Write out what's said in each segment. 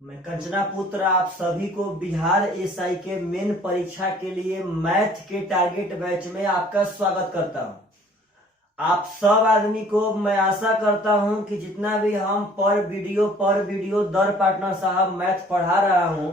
मैं कंचना पुत्र आप सभी को बिहार एसआई के मेन परीक्षा के लिए मैथ के टारगेट बैच में आपका स्वागत करता हूं। आप सब आदमी को मैं आशा करता हूं कि जितना भी हम पर वीडियो दर पार्टनर साहब मैथ पढ़ा रहा हूं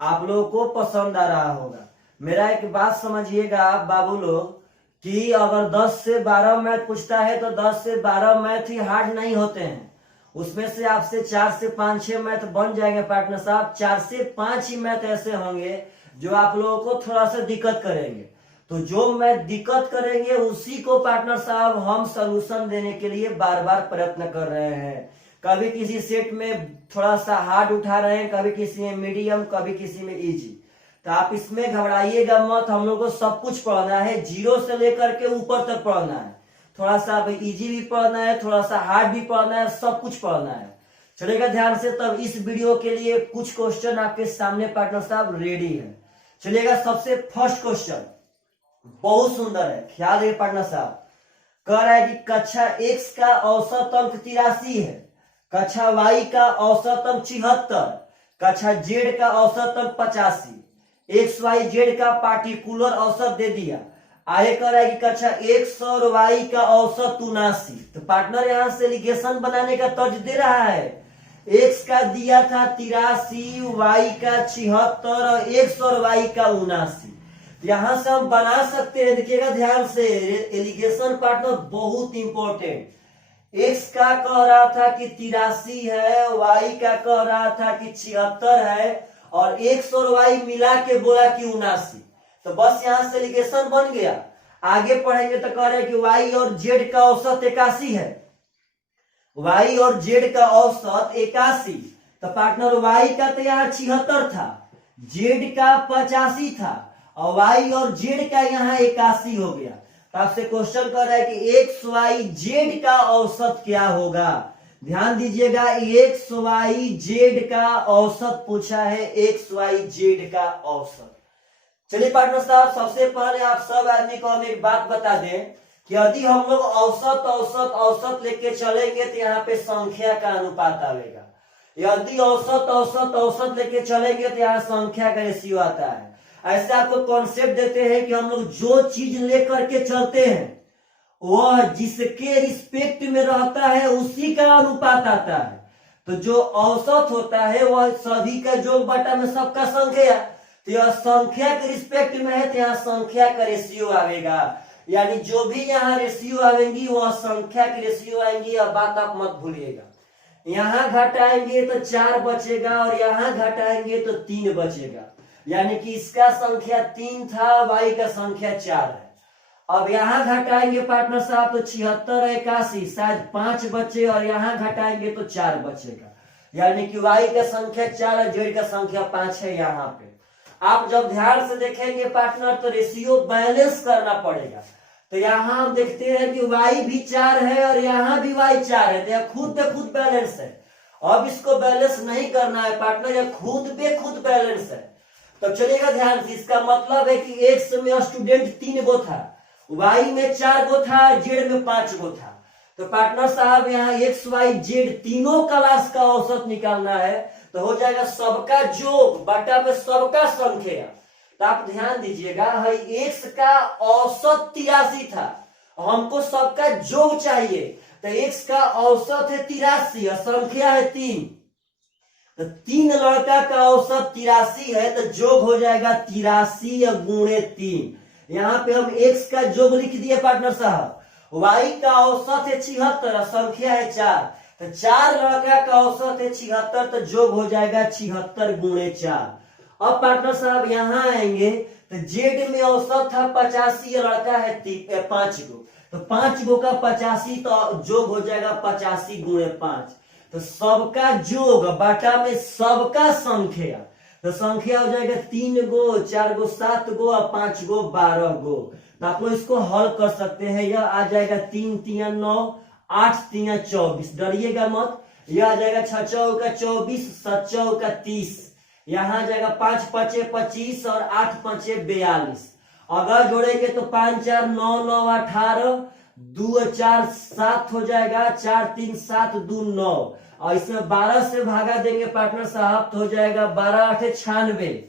आप लोगों को पसंद आ रहा होगा। मेरा एक बात समझिएगा आप बाबू लोग कि अगर 10 से 12 मैथ पूछता है तो 10 से 12 मैथ ही हार्ड नहीं होते हैं, उसमें से आपसे 4 से 5-6 मैथ बन जाएंगे पार्टनर साहब। 4 से 5 ही मैथ ऐसे होंगे जो आप लोगों को थोड़ा सा दिक्कत करेंगे। तो जो मैथ दिक्कत करेंगे उसी को पार्टनर साहब हम सलूशन देने के लिए बार बार प्रयत्न कर रहे हैं। कभी किसी सेट में थोड़ा सा हार्ड उठा रहे हैं, कभी किसी में मीडियम, कभी किसी में इजी। तो आप इसमें घबराइएगा मत, हम लोग को सब कुछ पढ़ना है, 0 से लेकर के ऊपर तक पढ़ना है। थोड़ा सा इजी भी पढ़ना है, थोड़ा सा हार्ड भी पढ़ना है, सब कुछ पढ़ना है। चलेगा ध्यान से। तब इस वीडियो के लिए कुछ क्वेश्चन आपके सामने पार्टनर साहब रेडी है। चलिएगा, सबसे फर्स्ट क्वेश्चन बहुत सुंदर है, ख्याल रखिए पार्टनर साहब। कह रहा है कि कक्षा x का औसत अंक 83 है, कक्षा y का औसत अंक 74, कक्षा z का औसत अंक 85, XYZ का पार्टिकुलर औसत दे दिया। आगे कर रहा है कि कक्षा x और y का औसत 79। तो पार्टनर यहां से एलिगेशन बनाने का तर्ज दे रहा है। x का दिया था 83, y का 76 और x और y का 79। यहां से हम बना सकते हैं, देखिएगा ध्यान से, एलिगेशन पार्टनर बहुत इंपॉर्टेंट। x का कह रहा था कि 83 है, y का कह रहा था कि 76 है और x और y मिला के बोला कि 79। तो बस यहां से एलिगेशन बन गया। आगे पढ़ेंगे तो कह रहे कि y और z का औसत 81 है, y और z का औसत 81। तो पार्टनर y का तो यहाँ 76 था, z का 85 था और y और z का यहाँ 81 हो गया। तो आपसे क्वेश्चन कर रहा है कि XYZ का औसत क्या होगा। ध्यान दीजिएगा, XYZ का औसत पूछा है, XYZ का औसत। चलिए पार्टनर साहब, सबसे पहले आप सब आदमी को हम एक बात बता दें कि यदि हम लोग औसत औसत औसत लेके चलेंगे तो यहाँ पे संख्या का अनुपात आएगा। यदि औसत औसत औसत लेके चलेंगे तो यहाँ संख्या का रेशियो आता है। ऐसे आपको कॉन्सेप्ट देते हैं कि हम लोग जो चीज लेकर के चलते हैं वह जिसके रिस्पेक्ट में रहता है उसी का अनुपात आता है। तो जो औसत होता है वह सभी का योग बटा में सबका संख्या, तो यह संख्या के रिस्पेक्ट में है तो यहाँ संख्या का रेशियो आएगा। यानी जो भी यहाँ रेशियो आएंगी वह संख्या की रेशियो आएंगी, यह बात आप मत भूलिएगा। यहाँ घटाएंगे तो 4 बचेगा और यहाँ घटाएंगे तो 3 बचेगा। यानी कि इसका संख्या 3 था, y का संख्या 4 है। अब यहाँ घटाएंगे पार्टनर साहब तो 76 और 81, शायद 5 बचे और यहाँ घटाएंगे तो 4 बचेगा। यानी कि y का संख्या 4 और z का संख्या 5 है। यहाँ पे आप जब ध्यान से देखेंगे पार्टनर तो रेशियो बैलेंस करना पड़ेगा। तो यहाँ हम देखते हैं कि y भी 4 है और यहाँ भी y 4 है, तो यह खुद पे खुद बैलेंस है। अब इसको बैलेंस नहीं करना है पार्टनर, यह खुद पे खुद बैलेंस है। तो चलिएगा ध्यान से, इसका मतलब है कि x में स्टूडेंट 3 गो था, y में 4 गो था, z में 5 गो था। तो पार्टनर साहब यहाँ XYZ तीनों क्लास का औसत निकालना है, तो हो जाएगा सबका योग बटा में सबका संख्या। तो आप ध्यान दीजिएगा, x का औसत 83 था, हमको सबका योग चाहिए, तो x का औसत है 83 और संख्या है 3। तो 3 लड़का का औसत 83 है, तो योग हो जाएगा 83 गुणे 3। यहाँ पे हम x का योग लिख दिए पार्टनर साहब। y का औसत है 76, संख्या है 4, तो 4 लड़का का औसत है 76, तो योग हो जाएगा 76 गुणे 4। अब पार्टनर साहब यहाँ आएंगे तो z में औसत था 85, लड़का है 5 गो, तो 5 गो का 85, तो योग हो जाएगा 85 गुणे 5। तो सबका योग बटा में सबका संख्या, तो संख्या हो जाएगा 3 गो, 4 गो 7 गो और 5 गो 12 गो। तो आप लोग इसको हल कर सकते हैं। यह आ जाएगा 3 3 9, 8 3 24, डरिएगा मत। यह आ जाएगा 6 चौका 24, 7 चौका 30, यहाँ आ जाएगा 5 5 25 और 8 5 42। अगर जोड़ेंगे तो 5 4 9 9 18, 2 4 7 हो जाएगा, 4 3 7 2 9 और इसमें 12 से भागा देंगे पार्टनर साहब तो हो जाएगा 12 8 96,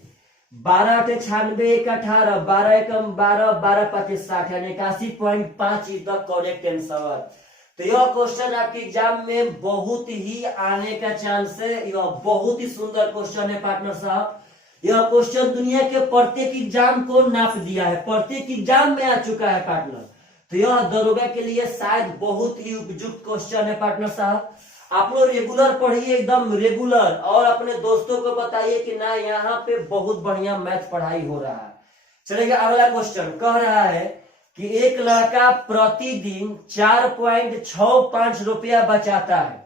12 8 96 1 18, 12 एकम 12, 12 5 60, यानी 81.5 इज द करेक्ट आंसर। तो यह क्वेश्चन आपके एग्जाम में बहुत ही आने का चांस है, यह बहुत ही सुंदर क्वेश्चन है पार्टनर साहब। यह क्वेश्चन दुनिया के प्रत्येक एग्जाम को नाप दिया है, प्रत्येक एग्जाम में आ चुका है पार्टनर। तो यह दरोगा के लिए शायद बहुत ही उपयुक्त क्वेश्चन है पार्टनर साहब। आप लोग रेगुलर पढ़िए, एकदम रेगुलर, और अपने दोस्तों को बताइए कि ना यहाँ पे बहुत बढ़िया मैथ पढ़ाई हो रहा है। चलेगा अगला क्वेश्चन। कह रहा है कि एक लड़का प्रतिदिन 4.65 रुपया बचाता है,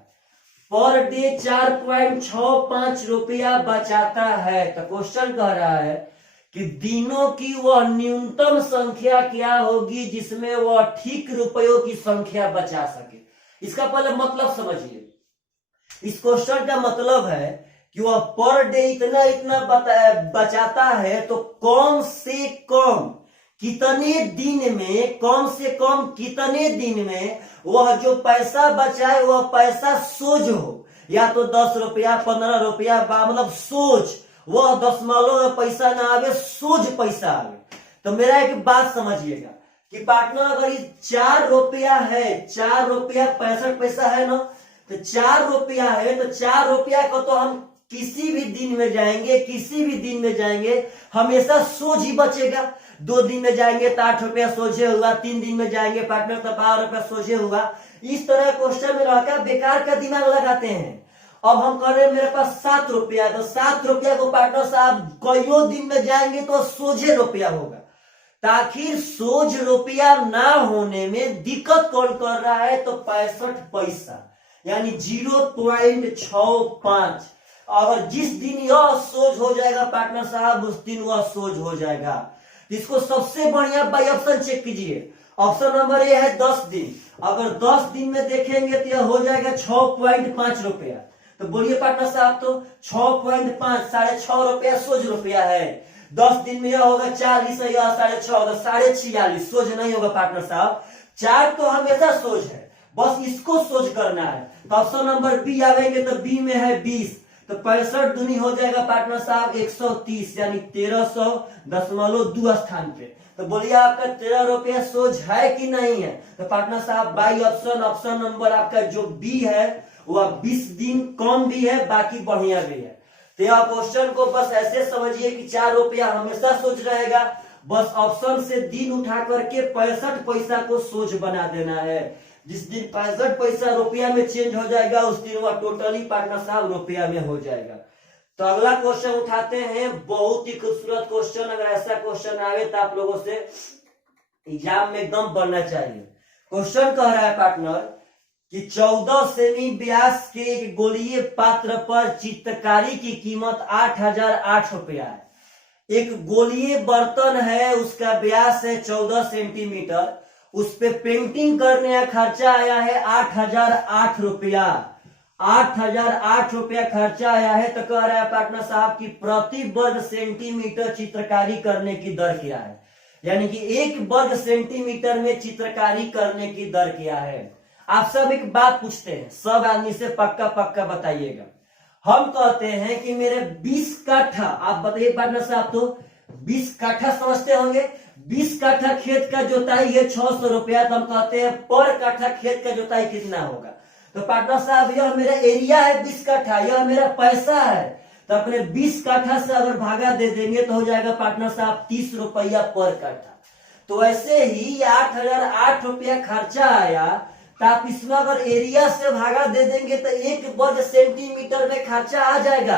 पर डे 4.65 रुपया बचाता है। तो क्वेश्चन कह रहा है कि दिनों की वह न्यूनतम संख्या क्या होगी जिसमें वह ठीक रुपयों की संख्या बचा सके। इसका पहले मतलब समझिए। इस क्वेश्चन का मतलब है कि वह पर डे इतना इतना बचाता है, तो कम से कम कितने दिन में, कम से कम कितने दिन में वह जो पैसा बचाए वह पैसा सोज हो, या तो 10 रुपया 15 रुपया, मतलब सोच, वह दशमलव में पैसा ना आवे, सोज पैसा आवे। तो मेरा एक बात समझिएगा कि पार्टनर अगर ये 4 रुपया है, 4 रुपया 65 पैसा है ना, तो 4 रुपया है, तो 4 रुपया को तो हम किसी भी दिन में जाएंगे, किसी भी दिन में जाएंगे हमेशा सोज ही बचेगा। 2 दिन में जाएंगे तो 8 रुपया सोझे हुआ, 3 दिन में जाएंगे पार्टनर तो 12 रुपया सोझे हुआ। इस तरह क्वेश्चन में रहकर बेकार का दिमाग लगाते हैं। अब हम कह रहे हैं मेरे पास 7 रुपया, तो 7 रुपया को पार्टनर साहब कईयों दिन में जाएंगे तो सोझे रुपया होगा। ताकि सोझ रुपया ना होने में दिक्कत कौन कर रहा है, तो 65 पैसा, यानी 0.65। अगर जिस दिन यह सोझ हो जाएगा पार्टनर साहब, उस दिन वह सोझ हो जाएगा। इसको सबसे बढ़िया बाई ऑप्शन चेक कीजिए। ऑप्शन नंबर ए है 10 दिन। अगर 10 दिन में देखेंगे तो यह हो जाएगा 6.5 रुपया। तो बोलिए पार्टनर साहब, तो 6.5 6.5 रुपया सोझ रुपया है। 10 दिन में यह होगा 40, यह 6.5 होगा 46.5, सोझ नहीं होगा पार्टनर साहब। 4 तो हमेशा सोझ है, बस इसको सोझ करना है। तो ऑप्शन नंबर बी आवेंगे तो बी में है 20, तो 65 दूनी हो जाएगा पार्टनर साहब 130, यानी 1300.2 स्थान पे। तो बोलिए आपका 13 रुपया सोझ है कि नहीं है। तो पार्टनर साहब बाई ऑप्शन, ऑप्शन नंबर आपका जो बी है वह 20 दिन कम भी है, बाकी बढ़िया भी है। तो यह क्वेश्चन को बस ऐसे समझिए कि 4 रुपया हमेशा सोझ रहेगा, बस ऑप्शन से दिन उठा करके 65 पैसा को सोझ बना देना है। जिस दिन 65 पैसा रुपया में चेंज हो जाएगा, उस दिन वह टोटली पार्टनर साहब रुपया में हो जाएगा। तो अगला क्वेश्चन उठाते हैं, बहुत ही खूबसूरत क्वेश्चन। अगर ऐसा क्वेश्चन आवे तो आप लोगों से एग्जाम में एकदम बनना चाहिए। क्वेश्चन कह रहा है पार्टनर कि 14 सेमी व्यास के एक गोलीय पात्र पर चित्रकारी की कीमत 8008 रुपया है। एक गोलीय बर्तन है, उसका व्यास है 14 सेंटीमीटर, उस पे पेंटिंग करने का खर्चा आया है 8008 रुपया। 8008 रुपया खर्चा आया है। तो कह रहा है पार्टनर साहब कि प्रति वर्ग सेंटीमीटर चित्रकारी करने की दर क्या है, यानी कि 1 वर्ग सेंटीमीटर में चित्रकारी करने की दर क्या है। आप सब एक बात पूछते हैं, सब आदमी से पक्का पक्का बताइएगा। हम कहते हैं कि मेरे 20 काठा, आप बताइए पार्टनर साहब, तो 20 काठा समझते होंगे। 20 काठा खेत का जोताई है 600 रुपया, तो हम कहते हैं पर काठा खेत का जोताई कितना होगा। तो पार्टनर साहब यह मेरा एरिया है 20 काठा, यह मेरा पैसा है, तो अपने 20 काठा से अगर भागा दे देंगे तो हो जाएगा पार्टनर साहब 30 रुपया पर काठा। तो ऐसे ही 8008 रुपया खर्चा आया, तो आप इसमें अगर एरिया से भागा दे देंगे तो 1 वर्ग सेंटीमीटर में खर्चा आ जाएगा।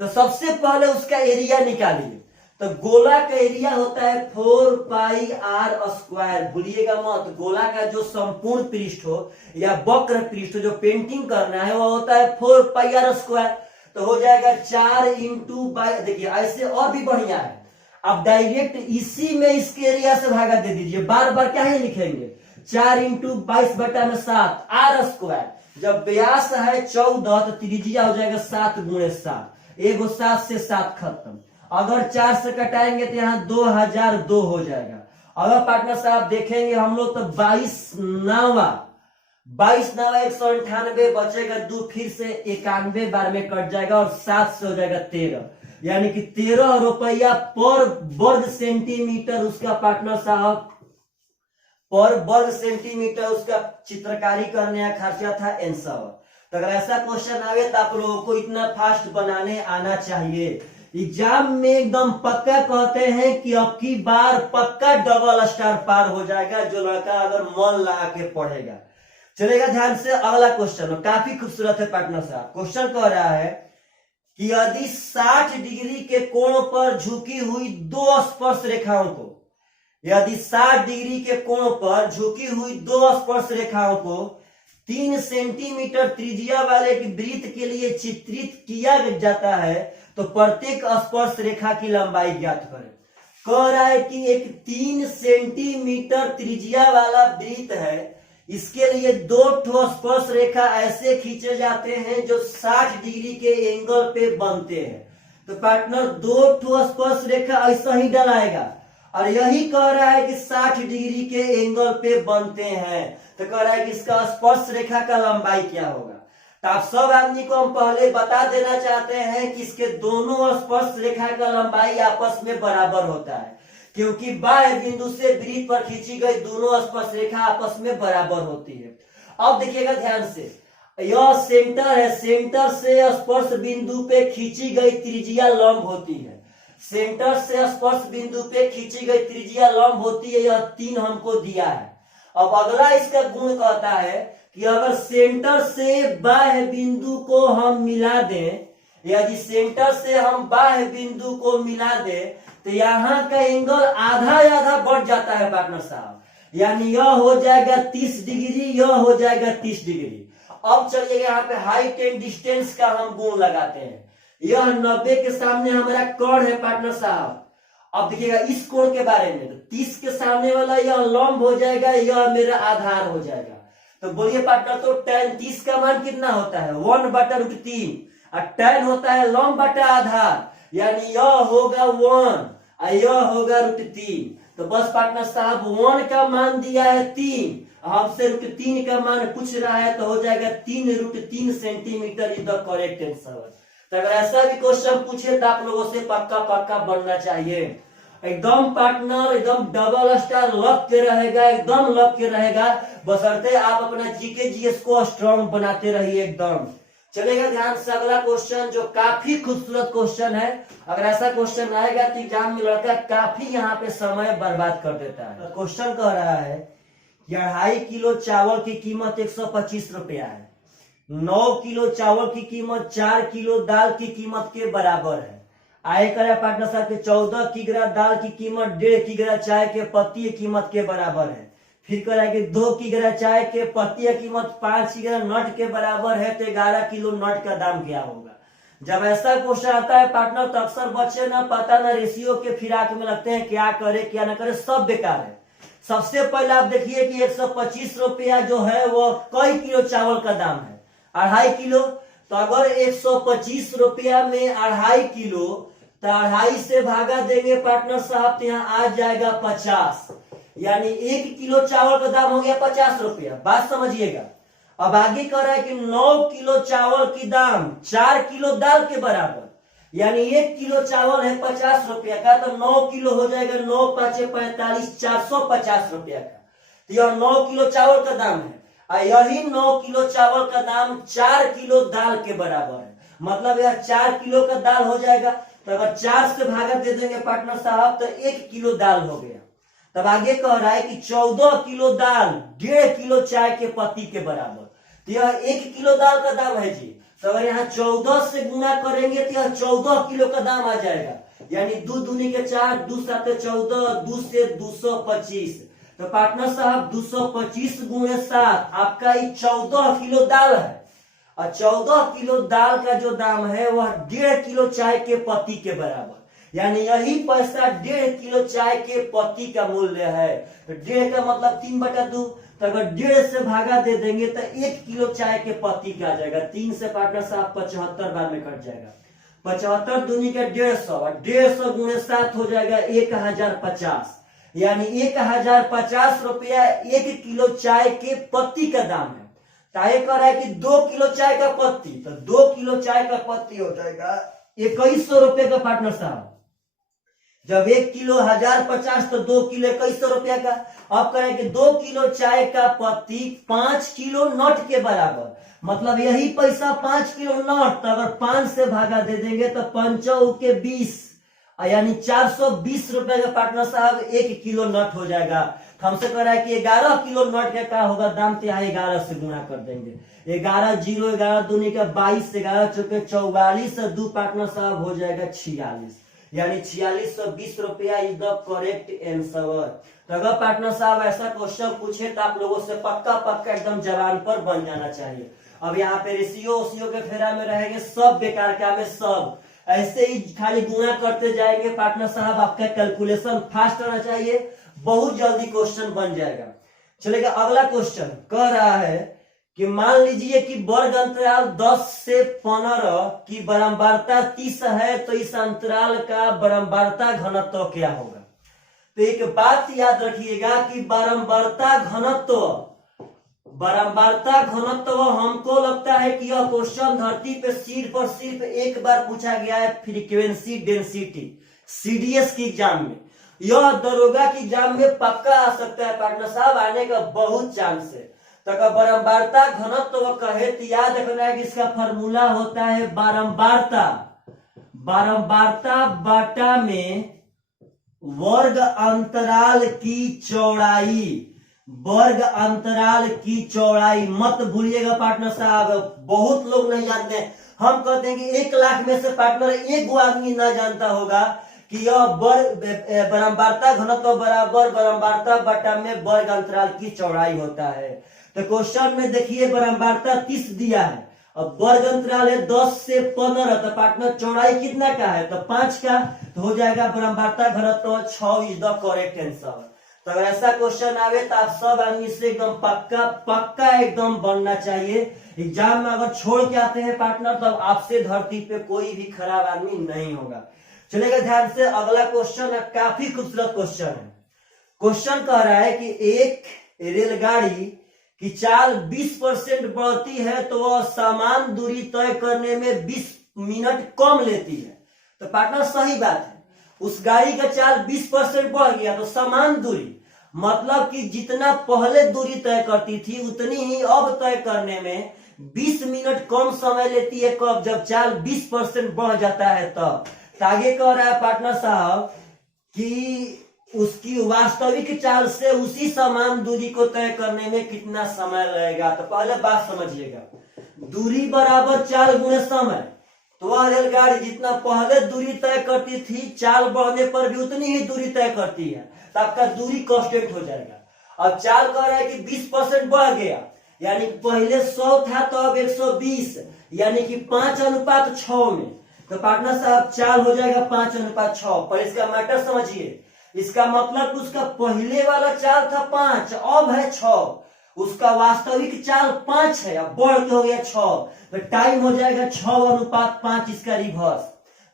तो सबसे पहले उसका एरिया निकालिए। तो गोला का एरिया होता है 4 पाई आर स्क्वायर। भूलिएगा मत, गोला का जो संपूर्ण पृष्ठ हो या वक्र पृष्ठ जो पेंटिंग करना है वो होता है 4 पाई आर स्क्वायर। तो हो जाएगा 4 इंटू बाई, देखिए ऐसे और भी बढ़िया है, आप डायरेक्ट इसी में इसके एरिया से भागा दे दीजिए, बार बार क्या ही लिखेंगे। 4 इंटू 22/7 आर स्क्वायर। जब व्यास है 14 तो त्रिज्या हो जाएगा 7 गुणे 7, एगो 7 से 7 खत्म। अगर 4 से कटाएंगे तो यहाँ 2002 हो जाएगा। अगर पार्टनर साहब देखेंगे हम लोग तो 22 9 22 9 198 बचेगा 2, फिर से 91 बार में कट जाएगा और 7 से हो जाएगा 13, यानी कि 13 रुपया पर वर्ग सेंटीमीटर उसका पार्टनर साहब पर वर्ग सेंटीमीटर उसका चित्रकारी करने का खर्चा था आंसर। तो अगर ऐसा क्वेश्चन आवे तो आप लोगों को इतना फास्ट बनाने आना चाहिए। एग्जाम में एकदम पक्का कहते हैं कि अब की बार पक्का डबल स्टार पार हो जाएगा जो लड़का अगर मन लगा के पढ़ेगा। चलेगा ध्यान से, अगला क्वेश्चन काफी खूबसूरत है पार्टनर साहब। क्वेश्चन कह रहा है कि यदि 60 डिग्री के कोण पर झुकी हुई दो स्पर्श रेखाओं को, यदि 60 डिग्री के कोण पर झुकी हुई दो स्पर्श रेखाओं को 3 सेंटीमीटर त्रिज्या वाले एक वृत्त के लिए चित्रित किया जाता है तो प्रत्येक स्पर्श रेखा की लंबाई ज्ञात करें। कह रहा है कि एक 3 सेंटीमीटर त्रिज्या वाला वृत्त है, इसके लिए 2 ठो स्पर्श रेखा ऐसे खींचे जाते हैं जो 60 डिग्री के एंगल पे बनते हैं। तो पार्टनर 2 ठो स्पर्श रेखा ऐसा ही डलाएगा और यही कह रहा है कि 60 डिग्री के एंगल पे बनते हैं। तो कह रहा है कि इसका स्पर्श रेखा का लंबाई क्या होगा। तो आप सब आदमी को हम पहले बता देना चाहते हैं कि इसके दोनों स्पर्श रेखा का लंबाई आपस में बराबर होता है, क्योंकि बाह्य बिंदु से वृत्त पर खींची गई दोनों स्पर्श रेखा आपस में बराबर होती है। अब देखिएगा ध्यान से, यह सेंटर है, सेंटर से स्पर्श बिंदु पे खींची गई त्रिज्या लंब होती है। सेंटर से स्पर्श बिंदु पे खींची गई त्रिज्या लंब होती है, यह 3 हमको दिया है। अब अगला इसका गुण कहता है कि अगर सेंटर से बाह्य बिंदु को हम मिला दें, यदि सेंटर से हम बाह्य बिंदु को मिला दें तो यहाँ का एंगल आधा बढ़ जाता है पार्टनर साहब, यानी यह हो जाएगा 30 डिग्री, यह हो जाएगा 30 डिग्री। अब चलिए यहाँ पे हाइट एंड डिस्टेंस का हम गुण लगाते हैं। यह 90 के सामने हमारा कोण है पार्टनर साहब। अब देखिएगा इस कोण के बारे में, तो 30 के सामने वाला यह लंब हो जाएगा, यह मेरा आधार हो जाएगा। तो बोलिए पार्टनर, तो tan 30 का मान कितना होता है 1/√3 और tan होता है लंब बटा आधार, यानी यह होगा 1 और यह होगा √3। तो बस पार्टनर साहब 1 का मान दिया है 3, हमसे √3 का मान पूछ रहा है, तो हो जाएगा 3√3 centimetre is the correct answer. तो अगर ऐसा भी क्वेश्चन पूछे तो आप लोगों से पक्का बनना चाहिए। एकदम पार्टनर एकदम डबल स्टार लग के रहेगा, एकदम लग के रहेगा, बशर्ते आप अपना जीके जीएस को स्ट्रॉन्ग बनाते रहिए एकदम। चलेगा ध्यान से, अगला क्वेश्चन जो काफी खूबसूरत क्वेश्चन है। अगर ऐसा क्वेश्चन आएगा तो एग्जाम में लड़का काफी यहाँ पे समय बर्बाद कर देता है। क्वेश्चन कह रहा है कि 2.5 किलो चावल की कीमत 125 रुपया है, 9 किलो चावल की कीमत 4 किलो दाल की कीमत के बराबर है। आय करे पार्टनर साहब के 14 किग्रा दाल की कीमत 1.5 किग्रा चाय के पत्ती की कीमत के बराबर है। फिर कह रहा है कि 2 किग्रा चाय के पत्ती की कीमत 5 किग्रा नट के बराबर है, तो 11 किलो नट का दाम क्या होगा। जब ऐसा क्वेश्चन आता है पार्टनर तो अक्सर बच्चे ना पता ना रेशियो के फिराक में लगते हैं, क्या करे क्या ना करे, सब बेकार है। सबसे पहले आप देखिए कि 125 रुपया जो है वो कई किलो चावल का दाम है, 2.5 किलो। तो अगर 125 रुपया में 2.5 किलो, तो 2.5 से भागा देंगे पार्टनर साहब, तो यहाँ आ जाएगा 50, यानी 1 किलो चावल का दाम हो गया 50 रुपया। बात समझिएगा। अब आगे कह रहा है कि 9 किलो चावल की दाम 4 किलो दाल के बराबर, यानी 1 किलो चावल है 50 रुपया का, तो 9 किलो हो जाएगा 9 5 45 450 रुपया का। तो यह 9 किलो चावल का दाम है और यही 9 किलो चावल का दाम 4 किलो दाल के बराबर है, मतलब यह 4 किलो का दाल हो जाएगा। तो अगर 4 से भागा दे देंगे पार्टनर साहब तो 1 किलो दाल हो गया। तब आगे कह रहा है कि 14 किलो दाल 1.5 किलो चाय के पत्ती के बराबर, तो यह 1 किलो दाल का दाम है जी। तो अगर यहाँ 14 से गुना करेंगे तो यह 14 किलो का दाम आ जाएगा, यानी 2 दूनी के 4, 2 7 14, 2 से 225। तो पार्टनर साहब 225 गुणे 7 आपका ये 14 किलो दाल है, और 14 किलो दाल का जो दाम है वह 1.5 किलो चाय के पत्ती के बराबर, यानी यही पैसा 1.5 किलो चाय के पत्ती का मूल्य है। तो 1.5 का मतलब 3/2, तो अगर 1.5 से भागा दे देंगे तो 1 किलो चाय के पत्ती का आ जाएगा। 3 से पार्टनर साहब 75 बार में कट जाएगा, 75 दूनी के 150, और 150 गुणे 7 हो जाएगा 1050, यानी 1050 रुपया 1 किलो चाय के पत्ती का दाम है। ताकि कह रहा है कि 2 किलो चाय का पत्ती, तो 2 किलो चाय का पत्ती हो जाएगा 2100 रुपए का पार्टनर साहब। जब 1 किलो 1050 तो 2 किलो 2100 रुपया का। अब करें कि 2 किलो चाय का पत्ती 5 किलो नट के बराबर, मतलब यही पैसा 5 किलो नट, तो अगर 5 से भागा दे देंगे तो 5 के 20, यानी 420 रुपए का पार्टनर साहब 1 किलो नट हो जाएगा। हमसे कह रहा है कि 11 किलो नट का क्या होगा दाम, तो यहाँ 11 से गुणा कर देंगे। 11 जीरो 11 दूनी का 22, 11 चौके 44, 2 पार्टनर साहब हो जाएगा 46, यानी 4620 रुपया इज द करेक्ट आंसर। तो अगर पार्टनर साहब ऐसा क्वेश्चन पूछे तो आप लोगों से पक्का पक्का एकदम जवान पर बन जाना चाहिए। अब यहाँ पे रेशियो के फेरा में रहेंगे, सब बेकार का में सब ऐसे ही खाली गुणा करते जाएंगे पार्टनर साहब। आपका कैलकुलेशन फास्ट होना चाहिए, बहुत जल्दी क्वेश्चन बन जाएगा। चलेगा अगला क्वेश्चन कह रहा है कि मान लीजिए कि वर्ग अंतराल 10 से 15 की बारंबारता 30 है, तो इस अंतराल का बारंबारता घनत्व क्या होगा। तो एक बात याद रखिएगा कि बारंबारता घनत्व हमको लगता है कि यह क्वेश्चन धरती पे सिर्फ एक बार पूछा गया है, फ्रीक्वेंसी डेंसिटी सीडीएस की एग्जाम में। यह दरोगा की एग्जाम में पक्का आ सकता है पार्टनर साहब, आने का बहुत चांस है। तो अगर बारंबारता घनत्व कहे तो याद रखना है कि इसका फॉर्मूला होता है बारंबारता बाटा में वर्ग अंतराल की चौड़ाई। मत भूलिएगा पार्टनर साहब, बहुत लोग नहीं जानते हैं। हम कहते हैं कि 1 लाख में से पार्टनर एक आदमी ना जानता होगा कि यह बारंबारता घनत्व बराबर बारंबारता बटा में वर्ग अंतराल की चौड़ाई होता है। तो क्वेश्चन में देखिए बारंबारता 30 दिया है, अब वर्ग अंतराल है 10 से 15, तो पार्टनर चौड़ाई कितना का है, तो 5 का, तो हो जाएगा बारंबारता घनत्व 6 इज द करेक्ट आंसर। तो अगर ऐसा क्वेश्चन आवे तो आप सब आदमी से एकदम पक्का एकदम बनना चाहिए। एग्जाम में अगर छोड़ के आते हैं पार्टनर तो आपसे धरती पे कोई भी खराब आदमी नहीं होगा। चलेगा ध्यान से, अगला क्वेश्चन काफी खूबसूरत क्वेश्चन है। क्वेश्चन कह रहा है कि एक रेलगाड़ी की चाल 20% बढ़ती है तो वह समान दूरी तय करने में 20 मिनट कम लेती है। तो पार्टनर सही बात है, उस गाड़ी का चाल 20% बढ़ गया तो समान दूरी, मतलब कि जितना पहले दूरी तय करती थी उतनी ही अब तय करने में 20 मिनट कम समय लेती है। कब, जब चाल 20% बढ़ जाता है तब। आगे कह रहा है पार्टनर साहब कि उसकी वास्तविक चाल से उसी समान दूरी को तय करने में कितना समय लगेगा। तो पहले बात समझिएगा, दूरी बराबर चाल गुणे समय। तो वह रेलगाड़ी जितना पहले दूरी तय करती थी, चाल बढ़ने पर भी उतनी ही दूरी तय करती है, तो आपका दूरी कांस्टेंट हो जाएगा। अब चाल कह रहा है कि 20% बढ़ गया, यानी पहले 100 था तो अब 120, यानी कि 5:6 में। तो पार्टनर साहब चाल हो जाएगा 5:6। पर इसका मैटर समझिए, इसका मतलब उसका पहले वाला चाल था 5, अब है 6, उसका वास्तविक चाल 5 है, अब बढ़ के हो गया 6, तो टाइम हो जाएगा 6:5 इसका रिवर्स।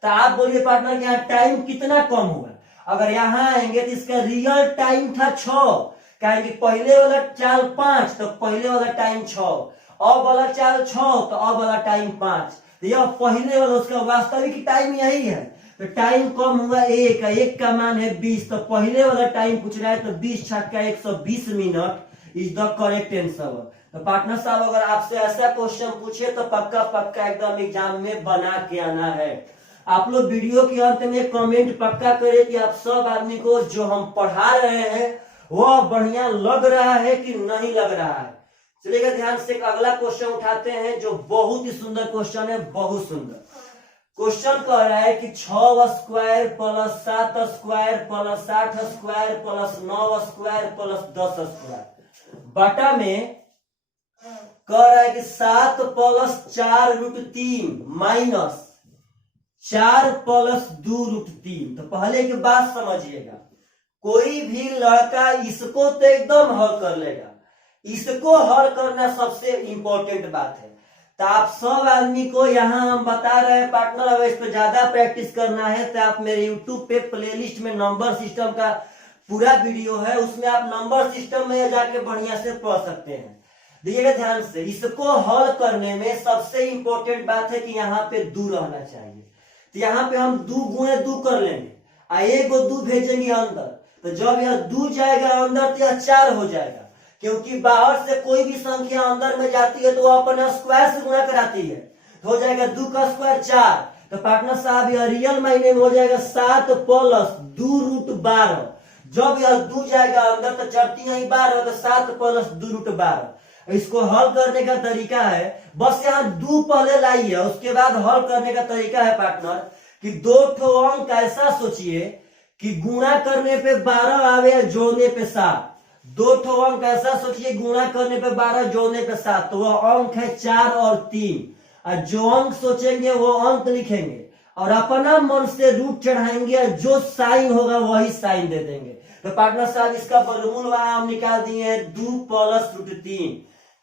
तो आप बोलिए पार्टनर यहाँ टाइम कितना कम हुआ। अगर यहाँ आएंगे तो इसका रियल टाइम था 6, कहेंगे पहले वाला चाल 5 तो पहले वाला टाइम 6, अब वाला चाल 6 तो अब वाला टाइम 5। तो यह पहले वाला उसका वास्तविक टाइम यही है, तो टाइम कम हुआ 1 का मान है 20, तो पहले वाला टाइम पूछ रहा है, तो 20 छक्का 120 minute is the correct answer. तो पार्टनर साहब अगर आपसे ऐसा क्वेश्चन पूछे तो पक्का एकदम एग्जाम में बना के आना है। आप लोग वीडियो के अंत में कमेंट पक्का करें कि आप सब आदमी को जो हम पढ़ा रहे हैं वह बढ़िया लग रहा है कि नहीं लग रहा है। चलिएगा ध्यान से, अगला क्वेश्चन उठाते हैं जो बहुत ही सुंदर क्वेश्चन है, बहुत सुंदर क्वेश्चन कह रहा है कि 6 square plus 7 square plus 8 square plus 9 square plus 10 square बटा में कह रहा है कि 7 प्लस 4√3 माइनस 4 प्लस 2√3। तो पहले की बात समझिएगा, कोई भी लड़का इसको तो एकदम हल कर लेगा, इसको हल करना सबसे इंपॉर्टेंट बात है। तो आप सब आदमी को यहाँ हम बता रहे हैं पार्टनर, अगर इस पर ज्यादा प्रैक्टिस करना है तो आप मेरे यूट्यूब पे प्लेलिस्ट में नंबर सिस्टम का पूरा वीडियो है, उसमें आप नंबर सिस्टम में जाके बढ़िया से पढ़ सकते हैं। देखिएगा ध्यान से, इसको हल करने में सबसे इंपॉर्टेंट बात है कि यहाँ पे दू रहना चाहिए। तो यहाँ पे हम 2 गुणे 2 कर लेंगे और 1 को 2 भेजेंगे अंदर, तो जब यह 2 जाएगा अंदर तो यह 4 हो जाएगा, क्योंकि बाहर से कोई भी संख्या अंदर में जाती है तो वह अपना स्क्वायर से गुणा कराती है, तो हो जाएगा 2 का स्क्वायर 4। तो पार्टनर साहब यह रियल मायने में हो जाएगा 7 प्लस 2 रूट 12। जब यह 2 जाएगा अंदर तो चढ़ती है 12, तो 7 प्लस 2 रूट 12। इसको हल करने का तरीका है, बस यहाँ 2 पहले लाइए, उसके बाद हल करने का तरीका है पार्टनर कि 2 ठो अंक ऐसा सोचिए कि गुणा करने पे 12 आवे, जोड़ने पे 7। 2 ठो अंक ऐसा सोचिए गुणा करने पे 12, जोड़ने पे 7, तो वह अंक है 4 और 3। और जो अंक सोचेंगे वो अंक लिखेंगे और अपना मन से रूट चढ़ाएंगे और जो साइन होगा वही साइन दे देंगे। तो पार्टनर साहब इसका वर्गमूल वहां हम निकाल दिए हैं 2 प्लस रूट 3।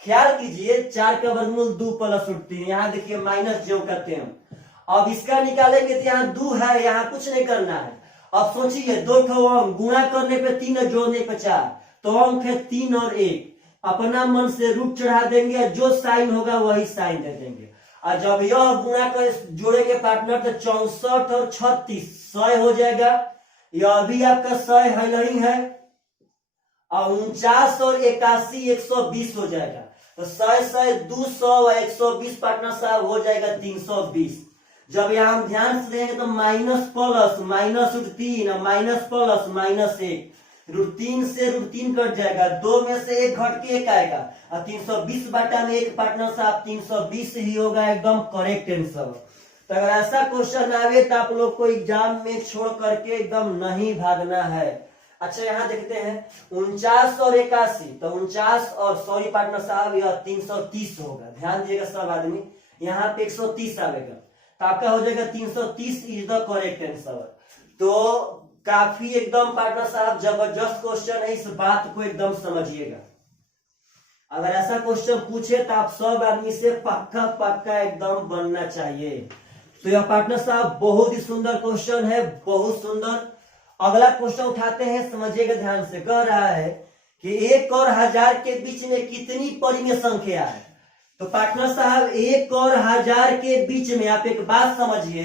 ख्याल कीजिए 4 का वर्गमूल 2 प्लस रूट 3, यहाँ देखिए माइनस जो करते हैं हम। अब इसका निकालेंगे तो यहाँ 2 है, यहाँ कुछ नहीं करना है। अब सोचिए 2 ठो अंक गुणा करने पे 3 और जोड़ने पे 4, तो अंक है 3 और 1। अपना मन से रूट चढ़ा देंगे, जो साइन होगा वही साइन दे देंगे। और जब यह गुणा कर जोड़ेंगे पार्टनर तो 64 और 36 100 हो जाएगा। यह भी आपका 100 है नहीं है, और 49 और 81 120 हो जाएगा। तो 100 200 और 120 पार्टनर साहब हो जाएगा 320। जब यहाँ हम ध्यान से देंगे तो माइनस प्लस माइनस रूट 3 और माइनस प्लस माइनस 1, रूट 3 से रूट 3 कट जाएगा, 2 में से 1 घट के 1 आएगा और 320 बटा में 1 पार्टनर साहब 320 ही होगा, एकदम करेक्ट आंसर। तो अगर ऐसा क्वेश्चन आवे तो आप लोग को एग्जाम में छोड़ करके एकदम नहीं भागना है। अच्छा यहाँ देखते हैं 49 और 81, तो 49 और सॉरी पार्टनर साहब यह 330 होगा। ध्यान दिएगा सब आदमी, यहाँ पे 130 आएगा, तो आपका हो जाएगा 330 इज द करेक्ट आंसर। तो काफी एकदम पार्टनर साहब जबरदस्त क्वेश्चन है, इस बात को एकदम समझिएगा। अगर ऐसा क्वेश्चन पूछे तो आप सब आदमी से पक्का पक्का एकदम बनना चाहिए। तो यह पार्टनर साहब बहुत ही सुंदर क्वेश्चन है, बहुत सुंदर। अगला क्वेश्चन उठाते हैं, समझिएगा ध्यान से। कह रहा है कि 1 और 1000 के बीच में कितनी परिमेय संख्या है। तो पार्टनर साहब 1 और 1000 के बीच में आप एक बात समझिए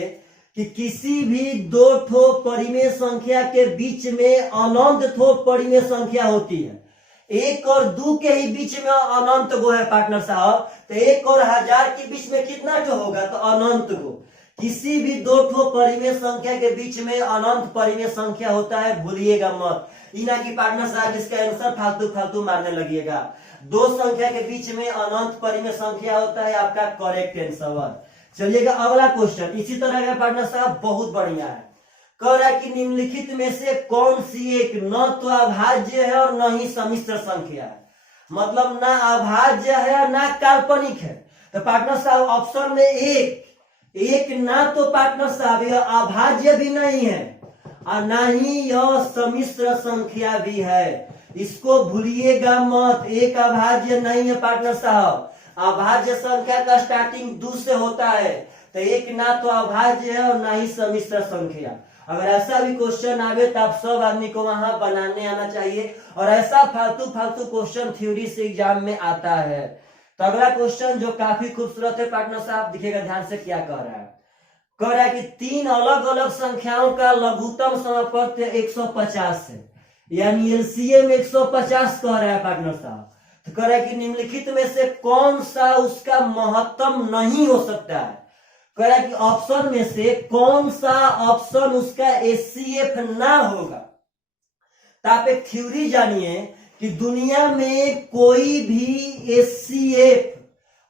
कि किसी भी 2 ठो परिमेय संख्या के बीच में अनंत ठो परिमेय संख्या होती है। 1 और 2 के ही बीच में अनंत गो है पार्टनर साहब, तो 1 और 1000 के बीच में कितना ठो होगा, तो अनंत गो। किसी भी 2 ठो परिमेय संख्या के बीच में अनंत परिमेय संख्या होता है, भूलिएगा मत। इना की पार्टनर साहब इसका आंसर फालतू फालतू मारने लगिएगा। 2 संख्या के बीच में अनंत परिमेय संख्या होता है, आपका करेक्ट आंसर। चलिएगा अगला क्वेश्चन इसी तरह का पार्टनर साहब बहुत बढ़िया है। कह रहा है कि निम्नलिखित में से कौन सी एक न तो अभाज्य है और न ही सम्मिश्र संख्या है, मतलब ना अभाज्य है और ना काल्पनिक है। तो पार्टनर साहब ऑप्शन में एक ना तो पार्टनर साहब यह अभाज्य भी नहीं है और ना ही यह सम्मिश्र संख्या भी है, इसको भूलिएगा मत। एक अभाज्य नहीं है पार्टनर साहब, अभाज्य संख्या का स्टार्टिंग 2 से होता है, तो एक ना तो अभाज्य है और ना ही सम्मिश्र संख्या। अगर ऐसा भी क्वेश्चन आवे तो आप सब आदमी को वहां बनाने आना चाहिए, और ऐसा फालतू फालतू क्वेश्चन थ्योरी से एग्जाम में आता है। तो अगला क्वेश्चन जो काफी खूबसूरत है पार्टनर साहब, दिखेगा ध्यान से क्या कह रहा है। कह रहा है कि 3 अलग अलग संख्याओं का लघुत्तम समापत्य 150 है, यानी एलसीएम 150 कह रहा है पार्टनर साहब। तो कह रहा है कि निम्नलिखित में से कौन सा उसका महत्तम नहीं हो सकता है। कह रहा है कि ऑप्शन में से कौन सा ऑप्शन उसका एचसीएफ ना होगा। तो आप एक थ्योरी जानिए कि दुनिया में कोई भी एचसीएफ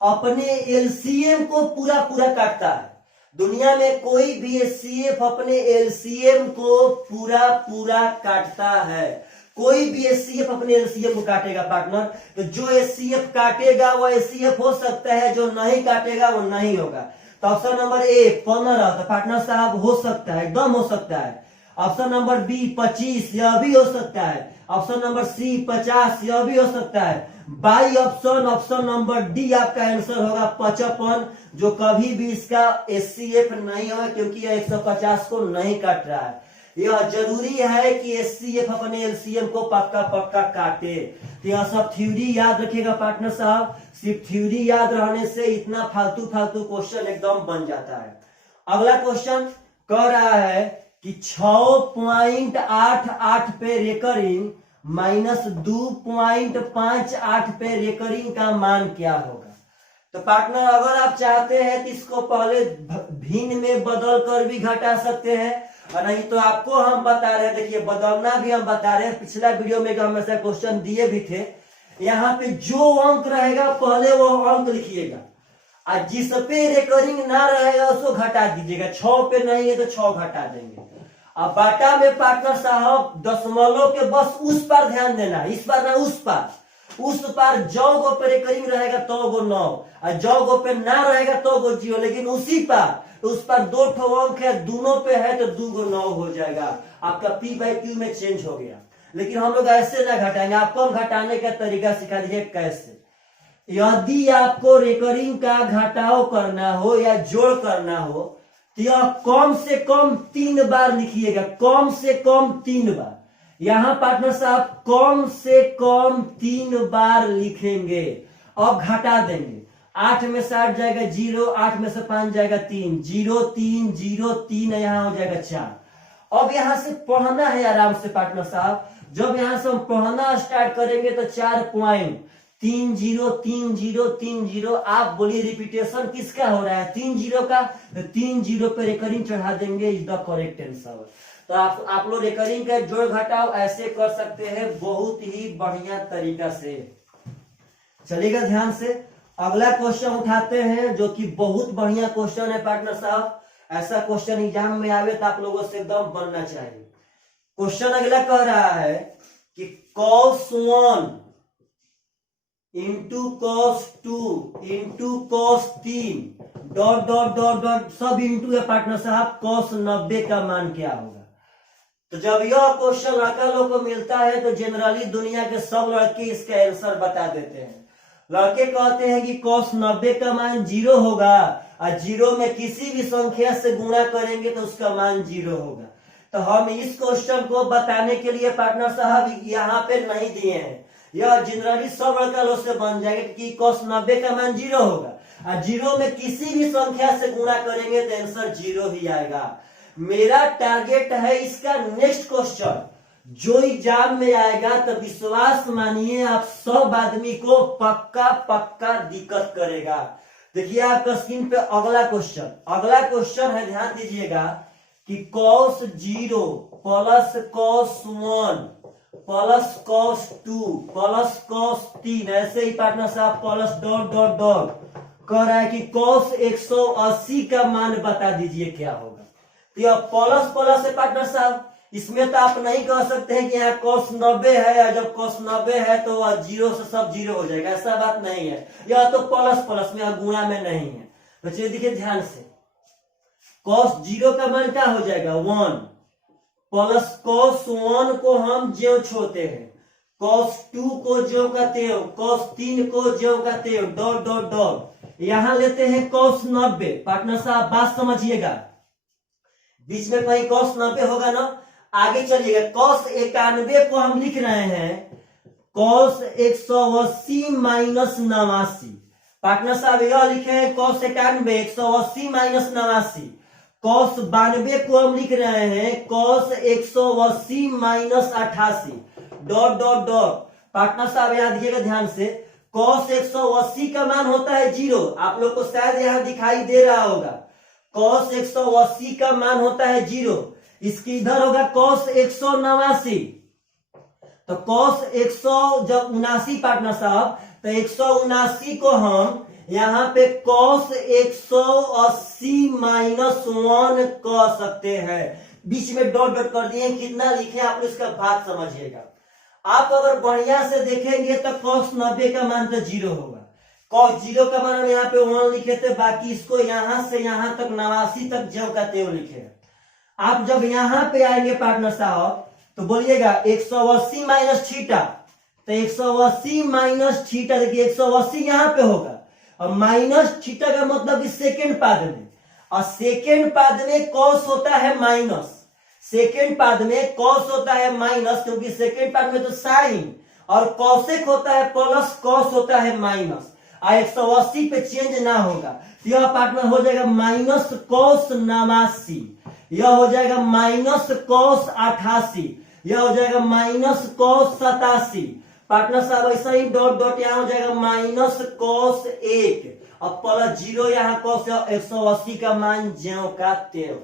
अपने एलसीएम को पूरा पूरा काटता है। दुनिया में कोई भी एचसीएफ अपने एलसीएम को पूरा पूरा काटता है। कोई भी एचसीएफ अपने एलसीएम को काटेगा पार्टनर, तो जो एचसीएफ काटेगा वो एचसीएफ हो सकता है, जो नहीं काटेगा वो नहीं होगा। तो ऑप्शन नंबर ए 15, तो पार्टनर साहब हो सकता है, एकदम हो सकता है। ऑप्शन नंबर बी 25, यह भी हो सकता है। ऑप्शन नंबर सी 50, यह भी हो सकता है। बाई ऑप्शन नंबर डी आपका आंसर होगा 55, जो कभी भी इसका एचसीएफ नहीं होगा, क्योंकि यह 150 को नहीं काट रहा है। यह जरूरी है कि एचसीएफ अपने एलसीएम को पक्का पक्का काटे। तो यह सब थ्योरी याद रखिएगा पार्टनर साहब, सिर्फ थ्योरी याद रहने से इतना फालतू फालतू क्वेश्चन एकदम बन जाता है। अगला क्वेश्चन कह रहा है कि 6.88 पे रेकरिंग माइनस 2.58 पे रेकरिंग का मान क्या होगा। तो पार्टनर अगर आप चाहते हैं तो इसको पहले भिन्न में बदल कर भी घटा सकते हैं, और नहीं तो आपको हम बता रहे हैं, देखिए बदलना भी हम बता रहे हैं। पिछला वीडियो में हम ऐसा क्वेश्चन दिए भी थे। यहाँ पे जो अंक रहेगा पहले वो अंक लिखिएगा, और जिस पे रेकरिंग ना रहेगा उसको घटा दीजिएगा। 6 पे नहीं है तो 6 घटा देंगे। अब बाटा में पार्टनर साहब दशमलव के बस उस पर ध्यान देना, इस पर ना उस पर। उस पर जो गो पे रेकरिंग रहेगा तो गो 9, और जो गो पे ना रहेगा तो गो 0, लेकिन उसी पर उस पर 2 ठो अंक है, दोनों पे है तो 2 गो 9 हो जाएगा। आपका P/Q में चेंज हो गया। लेकिन हम लोग ऐसे ना घटाएंगे, आपको हम घटाने का तरीका सिखा दीजिए कैसे। यदि आपको रेकरिंग का घटाव करना हो या जोड़ करना हो तो यह कम से कम 3 बार लिखिएगा, कम से कम 3 बार। यहां पार्टनर साहब कम से कम 3 बार लिखेंगे। अब घटा देंगे, 8 में से 8 जाएगा 0, 8 में से 5 जाएगा 3, 0 3 0 3, यहाँ हो जाएगा 4। अब यहां से पढ़ना है आराम से पार्टनर साहब। जब यहां से हम पढ़ना स्टार्ट करेंगे तो 4.303030। आप बोलिए रिपीटेशन किसका हो रहा है, 3 0 का, तो 3 0 पे रेकरिंग चढ़ा देंगे, इज द करेक्ट आंसर। तो आप लोग रेकरिंग का जोड़ घटाव ऐसे कर सकते हैं बहुत ही बढ़िया तरीका से। चलिएगा ध्यान से। अगला क्वेश्चन उठाते हैं जो कि बहुत बढ़िया क्वेश्चन है पार्टनर साहब। ऐसा क्वेश्चन एग्जाम में आवे तो आप लोगों से एकदम बनना चाहिए। क्वेश्चन अगला कह रहा है कि cos 1 into cos 2 into cos 3 dot dot dot dot सब इंटू है पार्टनर साहब, cos 90 का मान क्या होगा। तो जब यह क्वेश्चन लड़का लोग को मिलता है तो जनरली दुनिया के सब लड़के इसका आंसर बता देते हैं। लड़के कहते हैं कि cos 90 का मान 0 होगा, और 0 में किसी भी संख्या से गुणा करेंगे तो उसका मान 0 होगा। तो हम इस क्वेश्चन को बताने के लिए पार्टनर साहब यहाँ पे नहीं दिए हैं, यह जनरली सब लड़का लोग से बन जाएगा कि cos 90 का मान 0 होगा, और 0 में किसी भी संख्या से गुणा करेंगे तो आंसर 0 ही आएगा। मेरा टारगेट है इसका नेक्स्ट क्वेश्चन जो एग्जाम में आएगा, तो विश्वास मानिए आप सब आदमी को पक्का पक्का दिक्कत करेगा। देखिए आपका स्क्रीन पे अगला क्वेश्चन है, ध्यान दीजिएगा कि cos 0 plus cos 1 plus cos 2 plus cos 3, ऐसे ही पार्टनर साहब प्लस डॉट डॉट डॉट कह रहा है कि cos 180 का मान बता दीजिए क्या होगा। तो यह प्लस प्लस है पार्टनर साहब, इसमें तो आप नहीं कह सकते हैं कि यहाँ cos 90 है, और जब cos 90 है तो 0 से सब 0 हो जाएगा, ऐसा बात नहीं है। यह तो प्लस प्लस में, गुणा में नहीं है। तो चलिए देखिए ध्यान से, cos 0 का मान क्या हो जाएगा 1, प्लस cos 1 को हम ज्यों छोड़ते हैं, cos 2 को ज्यों का त्यों, cos 3 को ज्यों का त्यों, डॉट डॉट डॉट। यहां लेते हैं cos 90। पार्टनर साहब बात समझिएगा, बीच में कहीं cos 90 होगा ना। आगे चलिएगा, cos 91 को हम लिख रहे हैं cos 180 माइनस 89। पार्टनर साहब यह लिखे हैं cos 91 180 माइनस 89। cos 92 को हम लिख रहे हैं cos 180 minus 88, dot dot dot. Partner साहब याद दीजिएगा ध्यान से, cos 180 का मान होता है 0, आप लोग को शायद यहां दिखाई दे रहा होगा। cos 180 का मान होता है 0, इसकी इधर होगा cos 189। तो cos 100 जब 79 पार्टनर साहब, तो 179 को हम यहाँ पे cos 180 माइनस 1 कह सकते हैं। बीच में डॉट डॉट कर दिए, कितना लिखे आप इसका भाग समझिएगा। आप अगर बढ़िया से देखेंगे तो cos 90 का मान तो 0 होगा, cos 0 का मान हम यहाँ पे 1 लिखे थे, बाकी इसको यहां से यहां तक 89 तक ज्यों का त्यों लिखे। आप जब यहां पे आएंगे पार्टनर साहब तो बोलिएगा 180 माइनस थीटा, तो 180 माइनस थीटा, देखिए 180 यहां पे होगा, और माइनस थीटा का मतलब कि सेकेंड पाद में, और सेकेंड पाद में cos होता है माइनस, सेकेंड पाद में कॉस होता है माइनस, क्योंकि सेकेंड पाद में तो साइन, और कॉसेक होता है प्लस, कॉस होता है माइनस। 180 पे चेंज ना होगा, तो यह पार्ट में हो जाएगा माइनस कॉस 89, यह हो जाएगा माइनस कॉस 88, यह हो जाएगा माइनस कॉस 87। पार्टनर साहब ऐसा ही डॉट डॉट यहाँ हो जाएगा माइनस कॉस 1 और प्लस 0 यहाँ कॉस 180 का मान ज्यों का त्यों।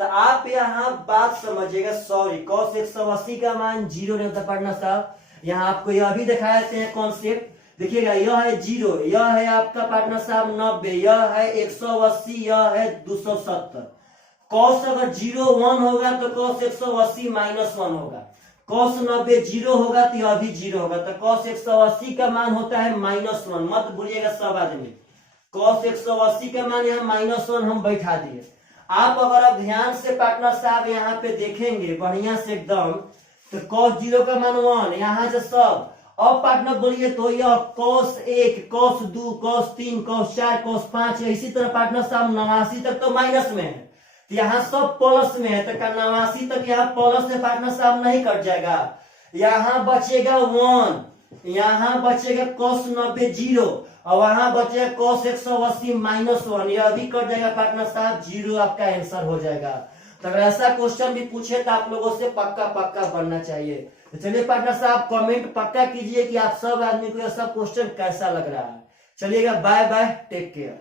तो आप यहाँ बात समझिएगा, सॉरी कॉस 180 का मान 0 नहीं होता पार्टनर साहब। यहाँ आपको यह भी दिखा देते हैं कॉन्सेप्ट, देखिएगा यह है 0, यह है आपका पार्टनर साहब 90, यह है 180, यह है 270। कॉस अगर 0 1 होगा तो कॉस 180 माइनस 1 होगा, कॉस 90 0 होगा तो यह भी 0 होगा, तो कॉस 180 का मान होता है माइनस 1। मत भूलिएगा सब आदमी, कॉस 180 का मान यहाँ माइनस 1 हम बैठा दिए। आप अगर अब ध्यान से पार्टनर साहब यहाँ पे देखेंगे बढ़िया से एकदम, तो cos 0 का मान 1, यहाँ से सब। अब पार्टनर बोलिए तो यह cos 1, cos 2, cos 3, cos 4, cos 5, इसी तरह पार्टनर साहब 89 तक तो माइनस में है, तो यहाँ सब प्लस में है, तो 89 तक यहाँ प्लस से पार्टनर साहब नहीं कट जाएगा, यहाँ बचेगा 1, यहाँ बचेगा cos 90 0 और वहां बचेगा cos 180 माइनस 1, यह भी कट जाएगा पार्टनर साहब, 0 आपका आंसर हो जाएगा। तो अगर ऐसा क्वेश्चन भी पूछे तो आप लोगों से पक्का पक्का बनना चाहिए। तो चलिए पार्टनर साहब कमेंट पक्का कीजिए कि आप सब आदमी को यह सब क्वेश्चन कैसा लग रहा है। चलिएगा, बाय बाय, टेक केयर।